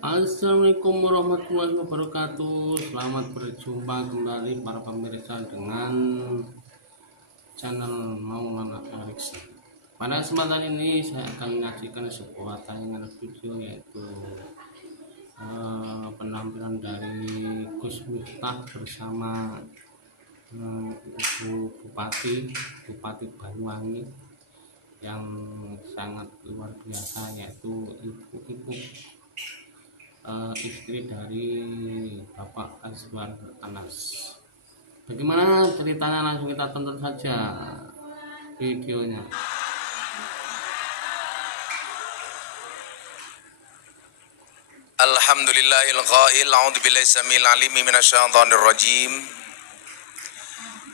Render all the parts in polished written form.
Assalamualaikum warahmatullahi wabarakatuh. Selamat berjumpa kembali para pemirsa dengan channel Maulana Ariksa. Pada kesempatan ini saya akan menyajikan sebuah tayangan video, yaitu penampilan dari Gus Miftah bersama Ibu Bupati Banyuwangi yang sangat luar biasa, yaitu ibu istri dari Bapak Azwar Anas. Bagaimana ceritanya, langsung kita tonton saja videonya. Alhamdulillahil qail a'udzu billahi samil alim minasyaitonir rajim.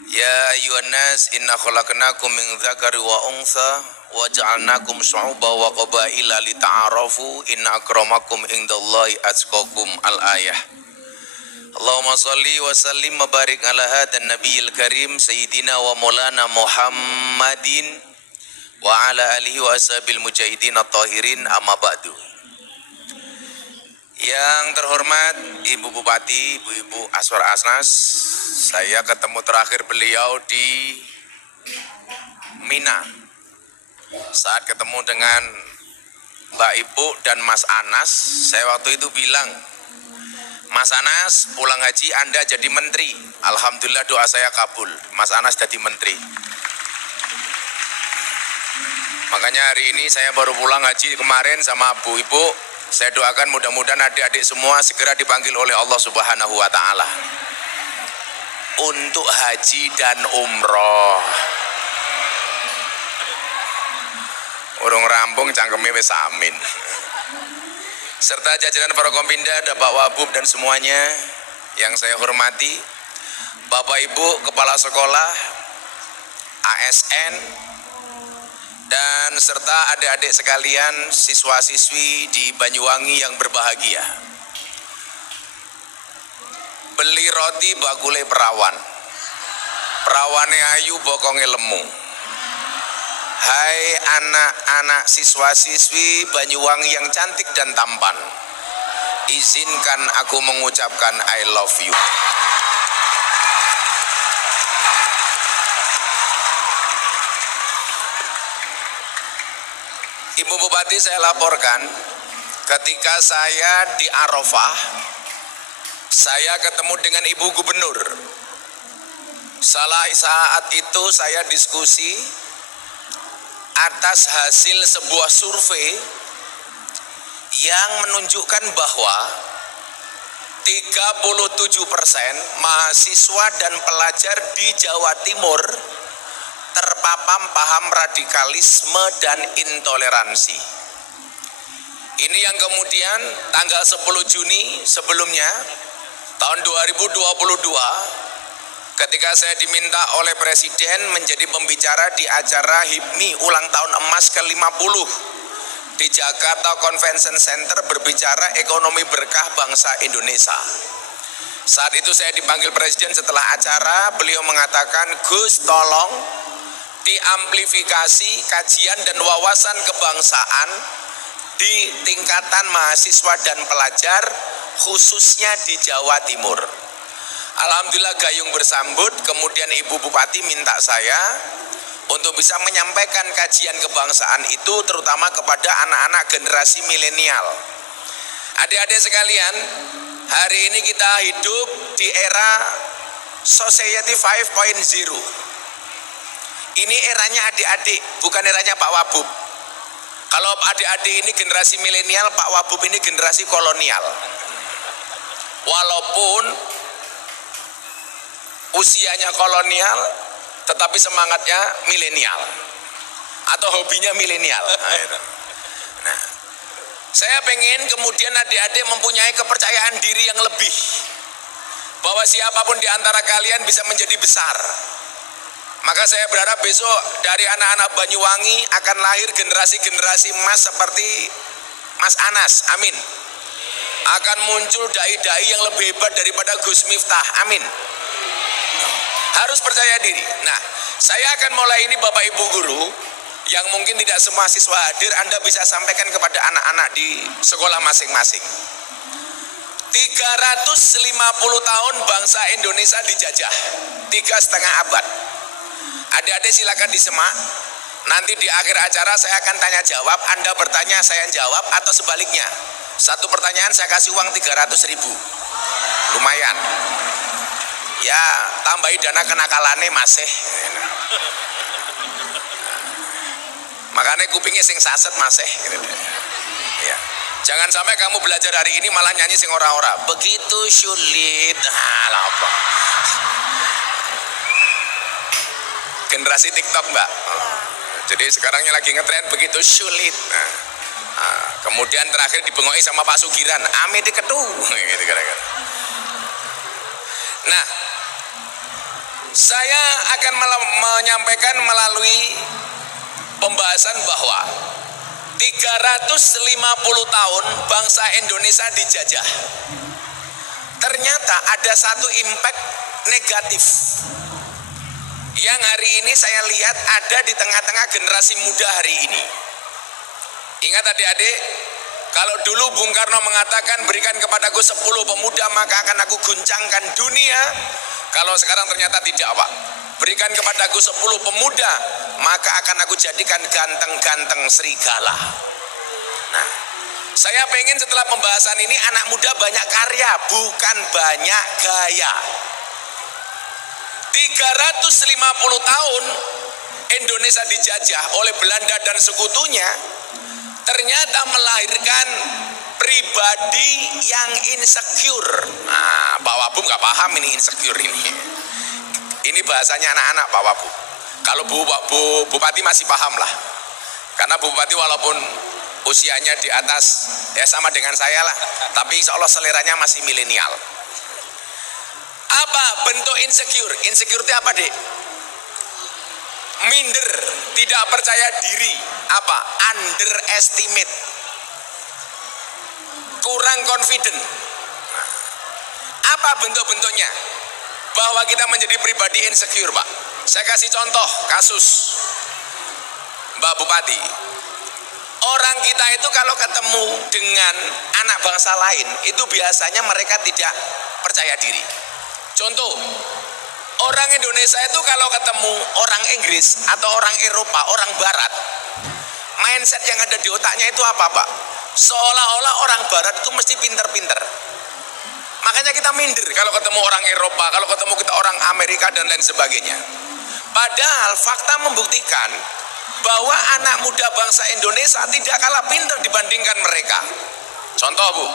Ya ayyuhan nas inna khalaqnakum min dzakari wa untha wa ja'alnakum syu'uban wa qabaila lita'arafu inna akramakum indallahi atqakum al-ayah. Allahumma shalli wa sallim wa barik ala hadan nabiyil karim sayyidina wa maulana Muhammadin wa ala alihi wa ashabil mujahidin at-tahirin amma ba'du. Yang terhormat Ibu Bupati, Ibu Azwar Anas, saya ketemu terakhir beliau di Mina. Saat ketemu dengan Mbak Ibu dan Mas Anas, saya waktu itu bilang, Mas Anas pulang haji Anda jadi menteri. Alhamdulillah doa saya kabul, Mas Anas jadi menteri. Makanya hari ini saya baru pulang haji kemarin sama Bu Ibu. Saya doakan mudah-mudahan adik-adik semua segera dipanggil oleh Allah Subhanahu wa Ta'ala untuk haji dan umroh. Urung rampung cangkeme wis amin. Serta jajaran para Kompinda, ada Pak Wabub dan semuanya yang saya hormati, Bapak Ibu Kepala Sekolah, ASN, dan serta adik-adik sekalian siswa-siswi di Banyuwangi yang berbahagia. Beli roti bakule perawan, perawane ayu bokonge lemu. Hai anak-anak siswa-siswi Banyuwangi yang cantik dan tampan, izinkan aku mengucapkan I love you. Ibu Bupati, saya laporkan, ketika saya di Arafah, saya ketemu dengan Ibu Gubernur. Saat itu saya diskusi atas hasil sebuah survei yang menunjukkan bahwa 37% mahasiswa dan pelajar di Jawa Timur terpapar paham radikalisme dan intoleransi. Ini yang kemudian tanggal 10 Juni sebelumnya tahun 2022, ketika saya diminta oleh Presiden menjadi pembicara di acara HIPMI ulang tahun emas ke-50 di Jakarta Convention Center, berbicara ekonomi berkah bangsa Indonesia. Saat itu saya dipanggil Presiden setelah acara, beliau mengatakan, Gus, tolong diamplifikasi kajian dan wawasan kebangsaan di tingkatan mahasiswa dan pelajar, khususnya di Jawa Timur. Alhamdulillah gayung bersambut. Kemudian Ibu Bupati minta saya untuk bisa menyampaikan kajian kebangsaan itu terutama kepada anak-anak generasi milenial. Adik-adik sekalian, hari ini kita hidup di era Society 5.0. Ini eranya adik-adik, bukan eranya Pak Wabub. Kalau adik-adik ini generasi milenial, Pak Wabub ini generasi kolonial. Walaupun usianya kolonial, tetapi semangatnya milenial atau hobinya milenial. Nah, saya pengen kemudian adik-adik mempunyai kepercayaan diri yang lebih, bahwa siapapun di antara kalian bisa menjadi besar. Maka saya berharap besok dari anak-anak Banyuwangi akan lahir generasi-generasi emas seperti Mas Anas, amin. Akan muncul dai-dai yang lebih hebat daripada Gus Miftah, amin. Harus percaya diri. Nah, saya akan mulai ini Bapak Ibu Guru yang mungkin tidak semua siswa hadir, Anda bisa sampaikan kepada anak-anak di sekolah masing-masing. 350 tahun bangsa Indonesia dijajah, 3,5 abad. Adik-adik silakan disimak. Nanti di akhir acara saya akan tanya jawab, Anda bertanya, saya jawab, atau sebaliknya. Satu pertanyaan saya kasih uang 300.000. Lumayan. Ya, tambahi dana kenakalannya masih. Makanya kupingnya sing saset masih. Ya. Jangan sampai kamu belajar hari ini malah nyanyi sing ora-ora. Begitu sulit. Apa? Generasi TikTok, Mbak. Jadi sekarangnya lagi ngetren begitu sulit. Kemudian terakhir dibengoi sama Pak Sugiran. Ame diketu. Gitu kira-kira. Nah, saya akan menyampaikan melalui pembahasan bahwa 350 tahun bangsa Indonesia dijajah. Ternyata ada satu impact negatif yang hari ini saya lihat ada di tengah-tengah generasi muda hari ini. Ingat adik-adik, kalau dulu Bung Karno mengatakan berikan kepadaku 10 pemuda maka akan aku guncangkan dunia. Kalau sekarang ternyata tidak, Pak. Berikan kepadaku 10 pemuda maka akan aku jadikan ganteng-ganteng serigala. Nah, saya pengen setelah pembahasan ini anak muda banyak karya, bukan banyak gaya. 350 tahun Indonesia dijajah oleh Belanda dan sekutunya, ternyata melahirkan pribadi yang insecure. Nah, Pak Wabub nggak paham ini insecure ini. Ini bahasanya anak-anak Pak Wabub. Kalau Bu Bupati masih paham lah. Karena Bu Bupati walaupun usianya di atas ya sama dengan saya lah, tapi insya Allah seleranya masih milenial. Apa bentuk insecure? Insecure itu apa, Dek? Minder, tidak percaya diri. Apa? Underestimate. Kurang confident. Apa bentuk-bentuknya? Bahwa kita menjadi pribadi insecure, Pak. Saya kasih contoh kasus Mbak Bupati. Orang kita itu kalau ketemu dengan anak bangsa lain, itu biasanya mereka tidak percaya diri. Contoh, orang Indonesia itu kalau ketemu orang Inggris atau orang Eropa, orang Barat, mindset yang ada di otaknya itu apa, Pak? Seolah-olah orang Barat itu mesti pinter-pinter. Makanya kita minder kalau ketemu orang Eropa, kalau ketemu kita orang Amerika dan lain sebagainya. Padahal fakta membuktikan bahwa anak muda bangsa Indonesia tidak kalah pinter dibandingkan mereka. Contoh, Bu,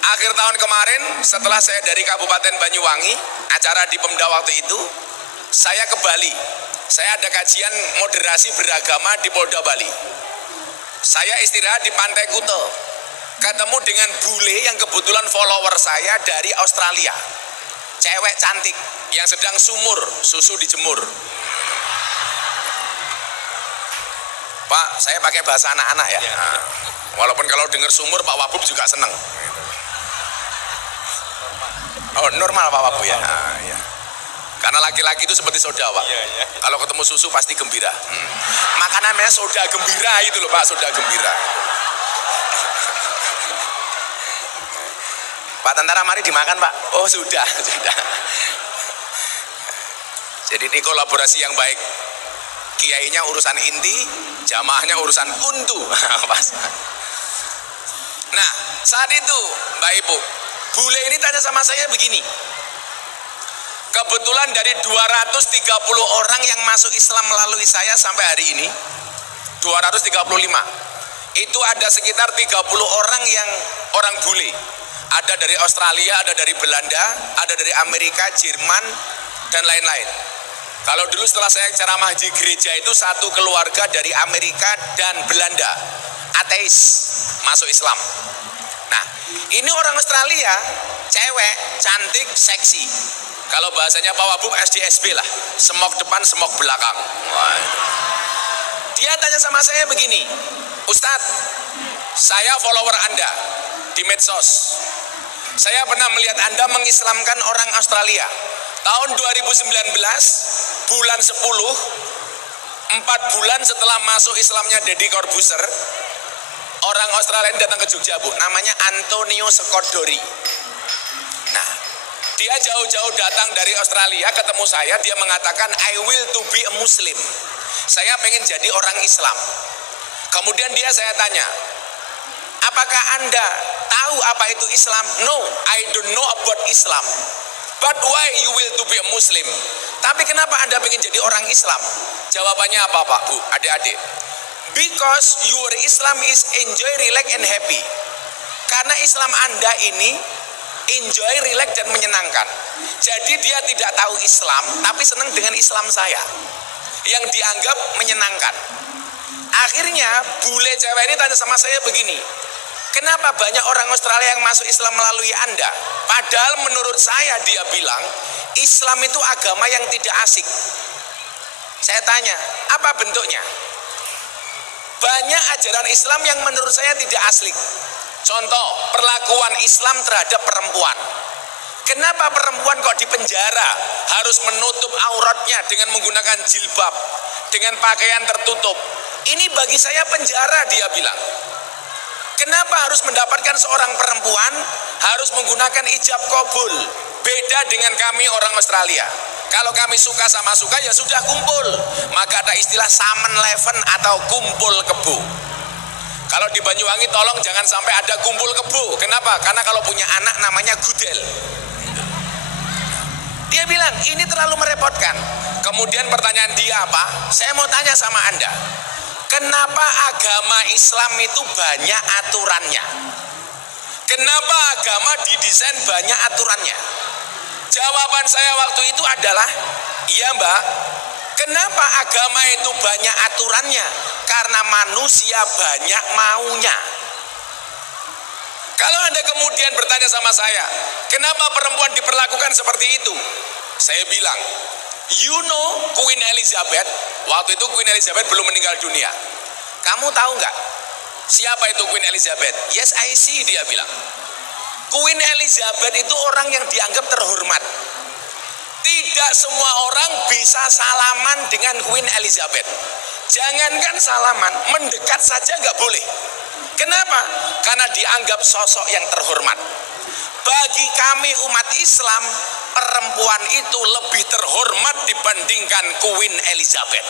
akhir tahun kemarin setelah saya dari Kabupaten Banyuwangi, acara di Pemda waktu itu, saya ke Bali. Saya ada kajian moderasi beragama di Polda Bali. Saya istirahat di Pantai Kuta, ketemu dengan bule yang kebetulan follower saya dari Australia. Cewek cantik yang sedang sumur, susu dijemur. Pak, saya pakai bahasa anak-anak ya. Nah, walaupun kalau dengar sumur Pak Wabub juga seneng. Oh, normal Pak Wabub ya. Nah, ya. Karena laki-laki itu seperti soda, Pak. Kalau ketemu susu pasti gembira. Makanan namanya soda gembira itu loh, Pak, soda gembira. Pak Tentara, mari dimakan, Pak. Oh, sudah. Jadi ini kolaborasi yang baik. Kiainya urusan inti, jamaahnya urusan untu. Nah, saat itu, Mbak Ibu, bule ini tanya sama saya begini. Kebetulan dari 230 orang yang masuk Islam melalui saya sampai hari ini, 235. Itu ada sekitar 30 orang yang orang bule. Ada dari Australia, ada dari Belanda, ada dari Amerika, Jerman, dan lain-lain. Kalau dulu setelah saya ceramah di gereja itu satu keluarga dari Amerika dan Belanda, ateis, masuk Islam. Nah, ini orang Australia, cewek, cantik, seksi. Kalau bahasanya Pak Wabub SDSB lah, semok depan, semok belakang. Wah. Dia tanya sama saya begini, Ustadz, saya follower Anda di medsos. Saya pernah melihat Anda mengislamkan orang Australia. Tahun 2019, bulan 10, 4 bulan setelah masuk Islamnya Deddy Corbuzier, orang Australia ini datang ke Jogja, Bu. Namanya Antonio Scodori. Nah, dia jauh-jauh datang dari Australia ketemu saya, dia mengatakan I will to be a Muslim. Saya pengen jadi orang Islam. Kemudian saya tanya, apakah Anda tahu apa itu Islam? No, I don't know about Islam. But why you will to be a Muslim? Tapi kenapa Anda pengen jadi orang Islam? Jawabannya apa, Pak, Bu, adik-adik? Because your Islam is enjoy, relax, and happy. Karena Islam Anda ini enjoy, relax, dan menyenangkan. Jadi dia tidak tahu Islam, tapi senang dengan Islam saya, yang dianggap menyenangkan. Akhirnya bule cewek ini tanya sama saya begini, kenapa banyak orang Australia yang masuk Islam melalui Anda? Padahal menurut saya, dia bilang, Islam itu agama yang tidak asik. Saya tanya, apa bentuknya? Banyak ajaran Islam yang menurut saya tidak asli. Contoh, perlakuan Islam terhadap perempuan. Kenapa perempuan kok dipenjara? Harus menutup auratnya dengan menggunakan jilbab, dengan pakaian tertutup. Ini bagi saya penjara, dia bilang. Kenapa harus mendapatkan seorang perempuan harus menggunakan ijab kabul? Beda dengan kami orang Australia. Kalau kami suka sama suka, ya sudah kumpul. Maka ada istilah samen leven atau kumpul kebo. Kalau di Banyuwangi tolong jangan sampai ada kumpul kebo. Kenapa? Karena kalau punya anak namanya gudel. Dia bilang ini terlalu merepotkan. Kemudian pertanyaan dia apa? Saya mau tanya sama Anda. Kenapa agama Islam itu banyak aturannya? Kenapa agama didesain banyak aturannya? Jawaban saya waktu itu adalah, iya Mbak, kenapa agama itu banyak aturannya? Karena manusia banyak maunya. Kalau Anda kemudian bertanya sama saya, kenapa perempuan diperlakukan seperti itu? Saya bilang, you know Queen Elizabeth, waktu itu Queen Elizabeth belum meninggal dunia. Kamu tahu nggak siapa itu Queen Elizabeth? Yes, I see, dia bilang. Queen Elizabeth itu orang yang dianggap terhormat. Tidak semua orang bisa salaman dengan Queen Elizabeth. Jangankan salaman, mendekat saja nggak boleh. Kenapa? Karena dianggap sosok yang terhormat. Bagi kami umat Islam, perempuan itu lebih terhormat dibandingkan Queen Elizabeth.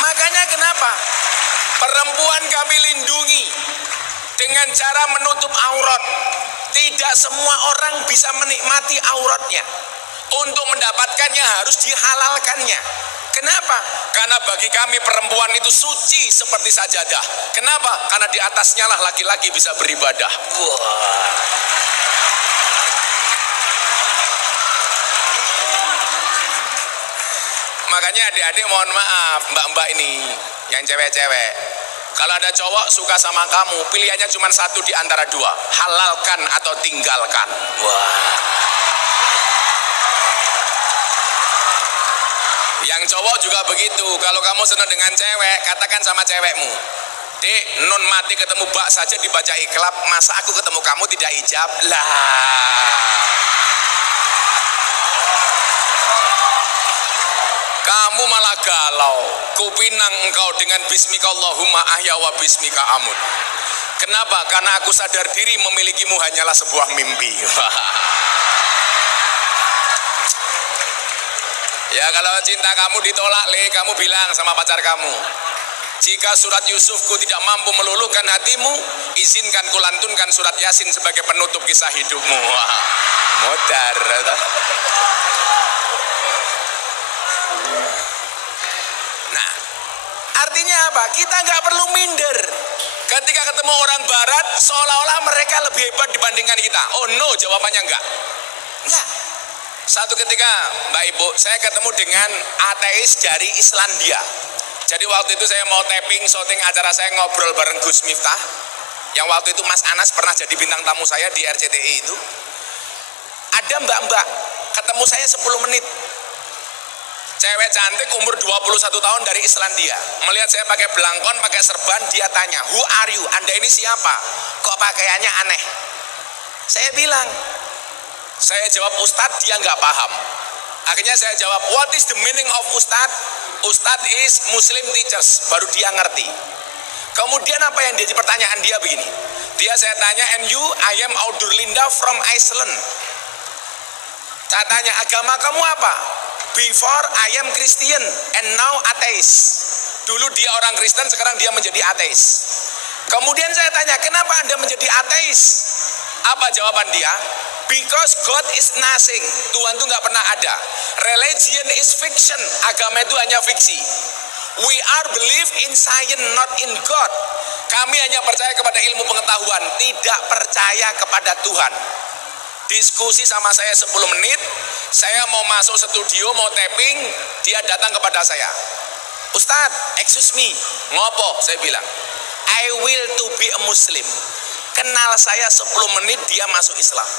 Makanya kenapa? Perempuan kami lindungi dengan cara menutup aurat. Tidak semua orang bisa menikmati auratnya. Untuk mendapatkannya harus dihalalkannya. Kenapa? Karena bagi kami perempuan itu suci seperti sajadah. Kenapa? Karena di atasnya lah laki-laki bisa beribadah. Wah. Makanya adik-adik mohon maaf, mbak-mbak ini yang cewek-cewek. Kalau ada cowok suka sama kamu, pilihannya cuma satu di antara dua, halalkan atau tinggalkan. Wah. Yang cowok juga begitu. Kalau kamu senang dengan cewek, katakan sama cewekmu, Dek, non mati ketemu bak saja dibaca iklab, masa aku ketemu kamu tidak ijab? Lah. Kamu malah galau. Kupinang engkau dengan bismika Allahumma ahya wa bismika amut. Kenapa? Karena aku sadar diri memilikimu hanyalah sebuah mimpi. Ya kalau cinta kamu ditolak, kamu bilang sama pacar kamu, jika surat Yusufku tidak mampu meluluhkan hatimu, izinkan kulantunkan surat Yasin sebagai penutup kisah hidupmu. Wah, modar. Nah, artinya apa? Kita nggak perlu minder. Ketika ketemu orang Barat, seolah-olah mereka lebih hebat dibandingkan kita. Oh no, jawabannya enggak. Enggak. Satu ketika, Mbak Ibu, saya ketemu dengan ateis dari Islandia. Jadi waktu itu saya mau tapping, syuting acara saya ngobrol bareng Gus Miftah. Yang waktu itu Mas Anas pernah jadi bintang tamu saya di RCTI itu. Ada mbak-mbak, ketemu saya 10 menit. Cewek cantik umur 21 tahun dari Islandia. Melihat saya pakai belangkon, pakai serban, dia tanya, who are you? Anda ini siapa? Kok pakaiannya aneh? Saya bilang, saya jawab Ustadz, dia nggak paham. Akhirnya saya jawab, what is the meaning of Ustad? Ustad is Muslim teachers. Baru dia ngerti. Kemudian apa yang jadi pertanyaan dia begini. Saya tanya, and you, I am Audur Linda from Iceland. Saya tanya, agama kamu apa? Before I am Christian and now atheist. Dulu dia orang Kristen, sekarang dia menjadi ateis. Kemudian saya tanya, kenapa Anda menjadi ateis? Apa jawaban dia? Because God is nothing. Tuhan itu nggak pernah ada. Religion is fiction. Agama itu hanya fiksi. We are believe in science, not in God. Kami hanya percaya kepada ilmu pengetahuan, tidak percaya kepada Tuhan. Diskusi sama saya 10 menit. Saya mau masuk studio, mau tapping, dia datang kepada saya. Ustadz, excuse me, ngopo? Saya bilang, I will to be a Muslim. Kenal saya 10 menit, dia masuk Islam.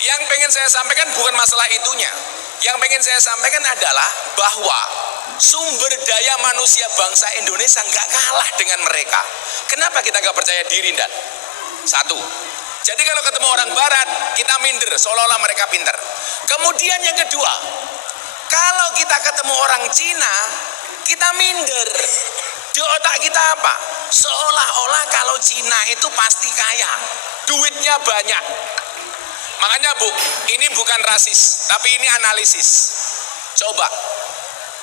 Yang pengen saya sampaikan bukan masalah itunya. Yang pengen saya sampaikan adalah bahwa sumber daya manusia bangsa Indonesia nggak kalah dengan mereka. Kenapa kita nggak percaya diri, Dan? Satu. Jadi kalau ketemu orang Barat, kita minder, seolah-olah mereka pintar. Kemudian yang kedua, kalau kita ketemu orang Cina, kita minder. Di otak kita apa? Seolah-olah kalau Cina itu pasti kaya, duitnya banyak. Makanya Bu, ini bukan rasis, tapi ini analisis. Coba,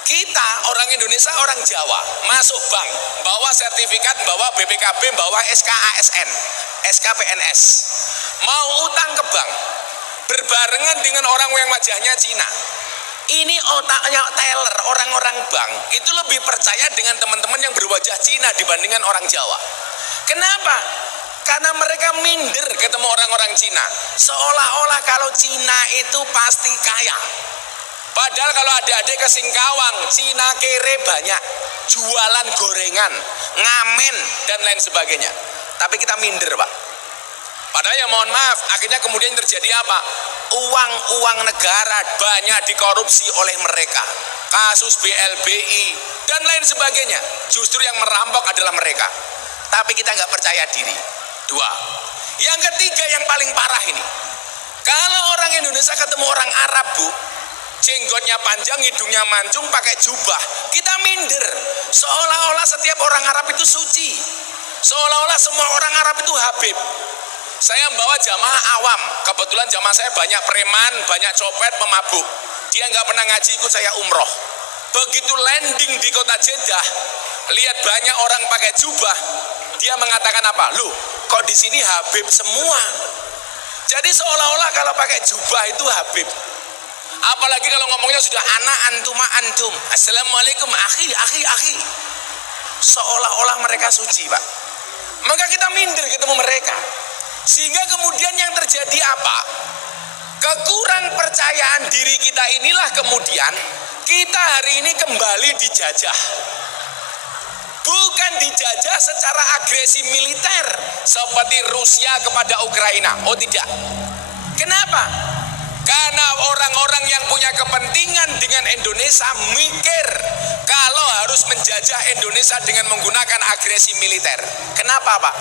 kita orang Indonesia, orang Jawa, masuk bank, bawa sertifikat, bawa BPKB, bawa SKASN, SKPNS. Mau utang ke bank, berbarengan dengan orang yang wajahnya Cina. Ini otaknya teller, orang-orang bank itu lebih percaya dengan teman-teman yang berwajah Cina dibandingkan orang Jawa. Kenapa? Karena mereka minder ketemu orang-orang Cina. Seolah-olah kalau Cina itu pasti kaya. Padahal kalau adik-adik ke Singkawang, Cina kere banyak. Jualan gorengan, ngamen, dan lain sebagainya. Tapi kita minder, Pak. Padahal ya mohon maaf, akhirnya kemudian terjadi apa? Uang negara banyak dikorupsi oleh mereka. Kasus BLBI dan lain sebagainya. Justru yang merampok adalah mereka. Tapi kita nggak percaya diri. Dua. Yang ketiga yang paling parah ini. Kalau orang Indonesia ketemu orang Arab, Bu, jenggotnya panjang, hidungnya mancung, pakai jubah, kita minder. Seolah-olah setiap orang Arab itu suci. Seolah-olah semua orang Arab itu Habib. Saya membawa jamaah awam. Kebetulan jamaah saya banyak preman, banyak copet, pemabuk. Dia nggak pernah ngaji, ikut saya umroh. Begitu landing di kota Jeddah, lihat banyak orang pakai jubah. Dia mengatakan apa? Loh, kok di sini Habib semua? Jadi seolah-olah kalau pakai jubah itu Habib. Apalagi kalau ngomongnya sudah anak antuma antum. Assalamualaikum akhi. Seolah-olah mereka suci, Pak. Maka kita minder ketemu mereka. Sehingga kemudian yang terjadi apa? Kekurang percayaan diri kita inilah kemudian kita hari ini kembali dijajah. Bukan dijajah secara agresi militer seperti Rusia kepada Ukraina. Oh tidak. Kenapa? Karena orang-orang yang punya kepentingan dengan Indonesia mikir kalau harus menjajah Indonesia dengan menggunakan agresi militer. Kenapa, Pak?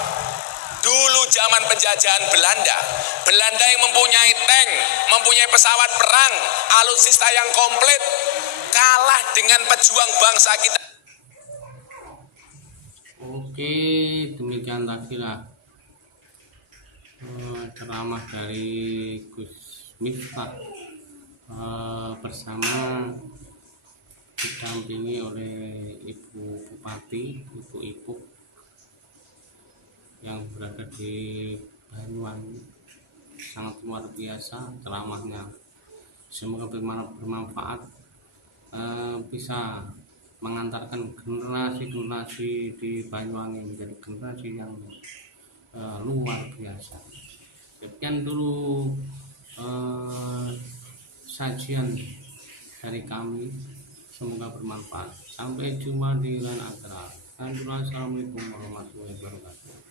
Dulu zaman penjajahan Belanda yang mempunyai tank, mempunyai pesawat perang, alutsista yang komplit, kalah dengan pejuang bangsa kita. Oke, demikian tadi lah ceramah dari Gus Miftah bersama didampingi oleh Ibu Bupati, Ibu Ipuk yang berada di Banyuwangi. Sangat luar biasa ceramahnya. Semoga bermanfaat, bisa mengantarkan generasi di Banyuwangi menjadi generasi yang luar biasa. Sekian dulu sajian dari kami, semoga bermanfaat. Sampai jumpa di lain acara. Assalamualaikum warahmatullahi wabarakatuh.